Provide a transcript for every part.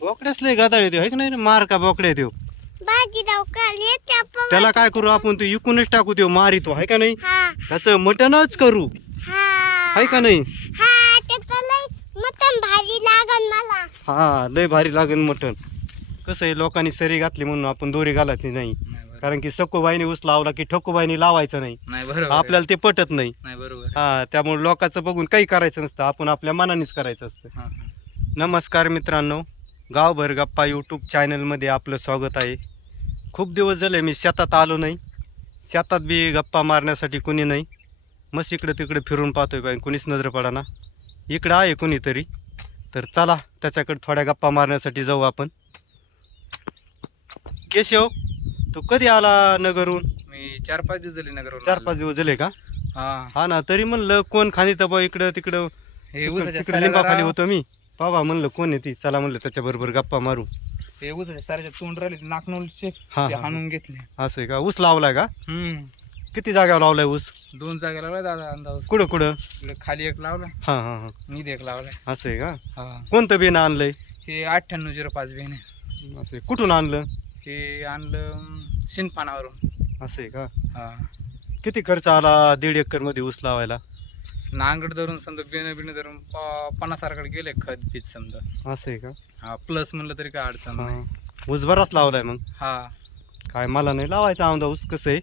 बोकड्याच लय गादाळ येतो है की नाही रे? मार का बोकड्या काले चापा त्याला काय करू आपण? तू इकूनच टाकू देऊ मारितो आहे का नाही? हा. त्याचं मटनच करू. हा. आहे का नाही? हा त्याचं लय मटण भारी लागन मला. हा लय भारी लागेल मटन. कसं आहे लोकांनी सरी घातली म्हणून आपण दोरी घालायची नाही. कारण की सकोबाईने ऊस लावला की ठकोबाईने लावायचं नाही. नाही बरोबर. आपल्याला ते पटत नाही. नाही बरोबर. हा त्यामुळे लोकांचं बघून काही करायचं नसतं. आपण आपल्या मनानेच करायचं असतं. हा, हा. नमस्कार मित्रांनो. गावभर गप्पा यूट्यूब चॅनलमध्ये आपलं स्वागत आहे. खूप दिवस झाले मी शेतात आलो नाही. शेतात बी गप्पा मारण्यासाठी कुणी नाही. मस्त इकडं तिकडे फिरून पाहतोय पाहिजे कुणीच नजर पडाना इकडं आहे कुणीतरी. तर चला त्याच्याकडे थोड्या गप्पा मारण्यासाठी जाऊ आपण. केशव तू कधी आला नगरहून? मी चार पाच दिवस झाले नगर चार पाच दिवस झाले का? हा. हा ना तरी म्हणलं कोण खाली तर बा इकडं तिकडं हे ऊसाच्या तिकडे लिंबाखाली साऱ्या होतो मी. बाबा म्हणलं कोण आहे ती? चला म्हणलं त्याच्याबरोबर गप्पा मारू. हे ऊसाच्या साऱ्याच्या तोंड राहिले ते नाकनूल शेक हा, ते हा, हा. हाणून घेतले. असं आहे का? ऊस लावलाय का? हम्म. किती जागेवर लावलाय ऊस? दोन जागा लावलाय दादा अंदाज कुठं कुठं? इकडे खाली एक लावलाय हा हा हा. एक लावलाय. असं आहे का? हा. कोणतं बियाणं आणलंय? हे अठ्ठ्याण्णव झिरो पाच बिन आहे. असं आहे. कुठून आणलं? हे आणलं अं, शिंदपानावरून असं आहे का? हा. किती खर्च आला दीड एकरमध्ये ऊस लावायला? नांगड धरून समजा बिन बिन धरून प- पन्नास सारकडे गेले खत बीज समजा. असं आहे का? हा प्लस म्हणलं तरी काय अडचण नाही हा. ऊस बराच लावलाय मग. हा. काय मला नाही लावायचा आमदा ऊस कसं आहे?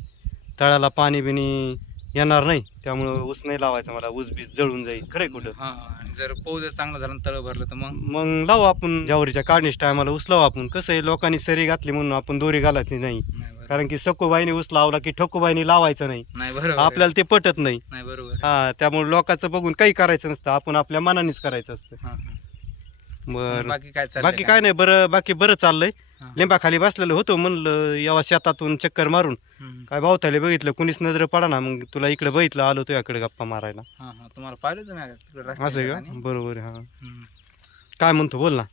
तळ्याला पाणी बिनी येणार नाही त्यामुळं ऊस नाही लावायचा मला. ऊस बीस जळून जाईल. खरंय कुठं? हा आणि जर पाऊस जर चांगला झाला आणि तळ भरलं तर मग? मग लावू आपण. ज्वारीच्या काढणीच टायमाला ऊस लावू आपण. कसं आहे? लोकांनी सरी घातली म्हणून आपण दोरी घालायची नाही. कारण की सकोबाईने ऊस लावला की ठकोबाईने लावायचं नाही. नाही बरोबर आपल्याला ते पटत नाही. नाही बरोबर हा त्यामुळे लोकांचं बघून काही करायचं नसतं. आपण आपल्या मनानेच करायचं असतं. हा, हा. बर बाकी काय चाललंय? बाकी काय नाही बरं बाकी बरं चाललंय. हा. लिंबाखाली बसलेलं होतो म्हणलं यावा शेतातून चक्कर मारून. हम्म. काय भावताले बघितलं कुणीच नजर पडा ना मग तुला इकडे बघितलं आलो तुझ्याकडे गप्पा मारायला. हा हा. तुम्हाला पाहिलं तुम्ही आता तिकडे असं आहे रस्त्याच्या का? ठिकाणी? बरोबर आहे, हा. हम्म. काय म्हणतो बोल ना.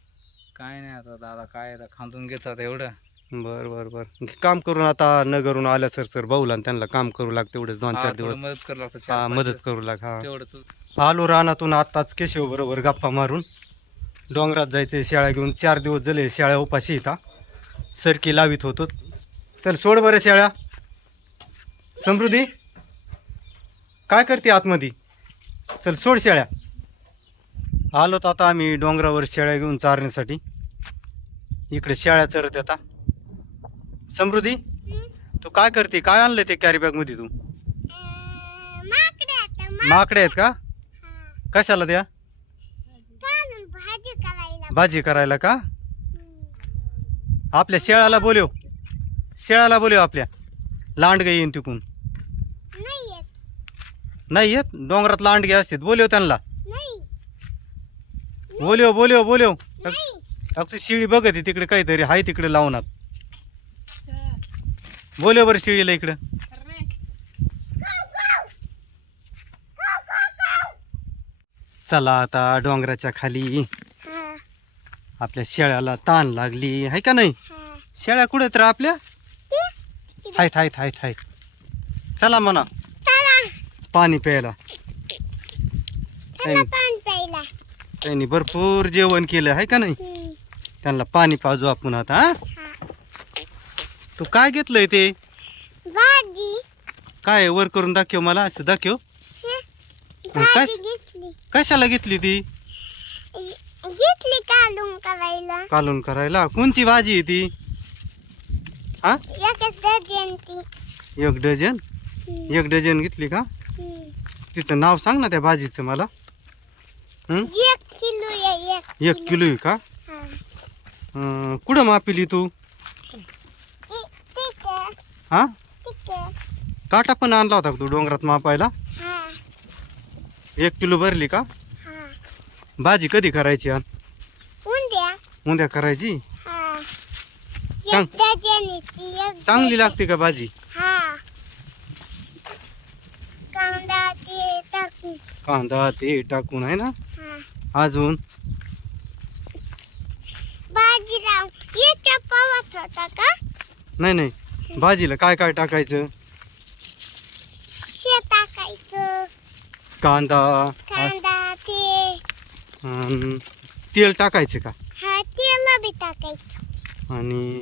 काय नाही आता दादा काय आता? खांदून घेतात एवढं. बर बर बर. काम करून आता नगरून आल्या सर सर भाऊला आणि त्यांना काम करू लाग तेवढेच दोन हा, चार थोडं दिवस. मदत करावं लागतं हा चार पाच मदत. करू लाग हा. तेवढंच. आलो रानातून आताच केशव बरोबर गप्पा मारून. डोंगरात जायचे शेळ्या घेऊन चार दिवस झाले शेळ्या उपाशी येता सरकी लावित होतो. चल सोड बरं शेळ्या समृद्धी काय करते आतमध्ये? चल सोड शेळ्या आलोत आता आम्ही डोंगरावर शेळ्या घेऊन चारण्यासाठी. इकडे शेळ्या चरत आता समृद्धी तू काय करते? काय आणलं ते कॅरी बॅगमध्ये तू? माकडे आहेत का. कशाला त्या? भाजी करायला. का. आपल्या शेळाला बोलव. शेळाला बोलव आपल्या. लांडगे येईन तिकून. नाही येत. डोंगरात लांडगे असतात बोलव त्यांना. बोलव बोलव बोलव. नाही. फक्त शिळी बघत आहे तिकडे काहीतरी. आहे तिकडे लावणार. बोलव बरं शिळीला इकडं. चला आता डोंगराच्या खाली. आपल्या शेळ्याला ताण लागली. आहे का नाही? शेळ्या कुठे तर आपल्या? हायत हायत हायत हायत. चला म्हणा. पाणी प्यायला. त्यांनी भरपूर जेवण केलं. आहे का नाही. त्यांना पाणी पाजू आपण आता हा? तू काय घेतलंय ते? भाजी. काय आहे? वर करून दाखव मला असं दाखव. हं? काय? भाजी घेतली. कशाला घेतली ती? घेतली काढून करायला. कालून करायला? कोणची भाजी आहे ती? हा एक डझन एक डझन? हम्म. एक डझन घेतली का. तिचं नाव सांग ना त्या भाजीचं मला. हं? एक किलो आहे एक एक किलो आहे का? हा. अं, कुठं मापिली तू? हा? काटा पण आणला होता तू डोंगरात मापायला? हा. एक किलो भरली का? हा. भाजी कधी करायची उंद्या. करायची? चांगली. लागते का भाजी? हा. कांदा ते टाकून. आहे ना? हा. अजून? पावत होता का? नाही नाही. भाजीला काय काय टाकायचं? शे टाकायचं. कांदा. कांदा ते अन् तेल टाकायचं का? हा तेल बी टाकायचं. आणि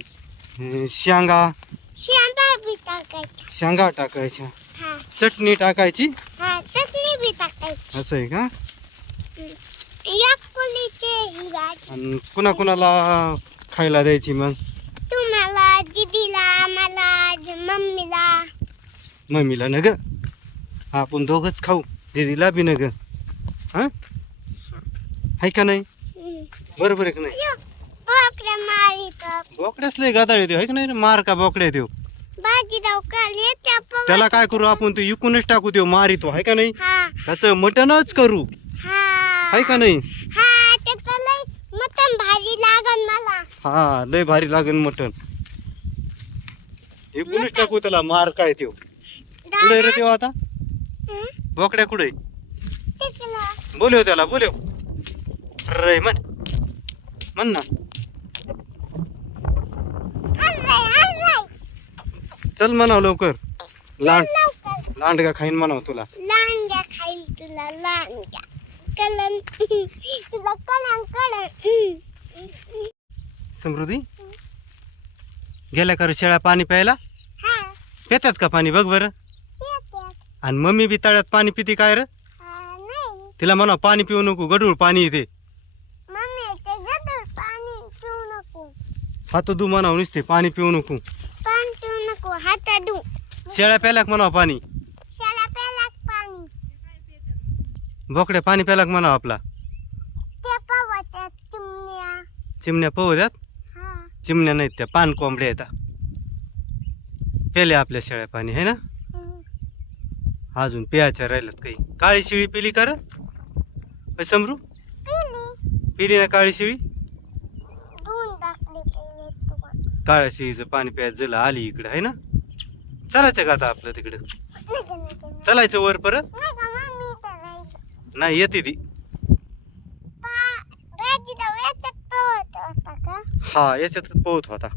अं, शेंगा. शेंगा बी टाकायचं शेंगा टाकायच्या. हा. चटणी टाकायची? हा चटणी बी टाकायची. असं आहे का? एक कुलीचे भाजी. आणि कुणा कुणाला खायला द्यायची मग? मम्मीला न ग आपण दोघंच खाऊ. दीदीला बी न ग हां? आहे का नाही. बरोबर आहे का नाही? बोकड्याच लय गादाळे देऊ. आहे का नाही? मार का बोकड्या देऊ? त्याला काय करू? आपण ते इकूनच टाकू देऊ मारितो. आहे का नाही? हा. त्याचं मटणच करू. हा. आहे का नाही? हा लय हा भारी लागेल मटण इकूनच टाकू त्याला मार काय देऊ? कुठे रे देऊ आता? बोकड्या कुठे. बोलव त्याला बोलव. रे म्हण. म्हण ना. चल म्हणाव लवकर. लांड. लांडगा खाईन म्हणाव तुला. लांड्या खाईल तुला लांड्या कलन तुला कलन कलन समृद्धी? गेल्या का रे शेळ्या पाणी प्यायला? हा. पितात का पाणी? बघ बरं. आणि मम्मी बी तळ्यात पाणी पिती काय रे? नाही. तिला म्हणा पाणी पिऊ नको गडूळ पाणी येते. मम्मी ते गदर पाणी पिऊ नको. हात दू म्हणाव नुसते पाणी पिऊ नको. पाणी पिऊ नको हात धू. शेळ्या प्यायला का म्हणावं पाणी प्याला पाणी. बोकड्या पाणी प्यायला का म्हणावं आपला. ते चिमण्या. चिमण्या हा. चिमण्या नाहीत त्या पान कोंबड्या येतात. पेले आपल्या शेळ्या पाणी है ना. अजून प्यायच्या राहिल्यात काही. काळी शिळी पिली का रे? समरू? पिली ना काळी शिळी? काळ्या शिळीचं पाणी प्यायचं झालं आली इकडं आहे ना? चालायचं का आता आपलं तिकडं. चालायचं वर परत? राहील नाही येते ती. हा याच्यात पोहत होता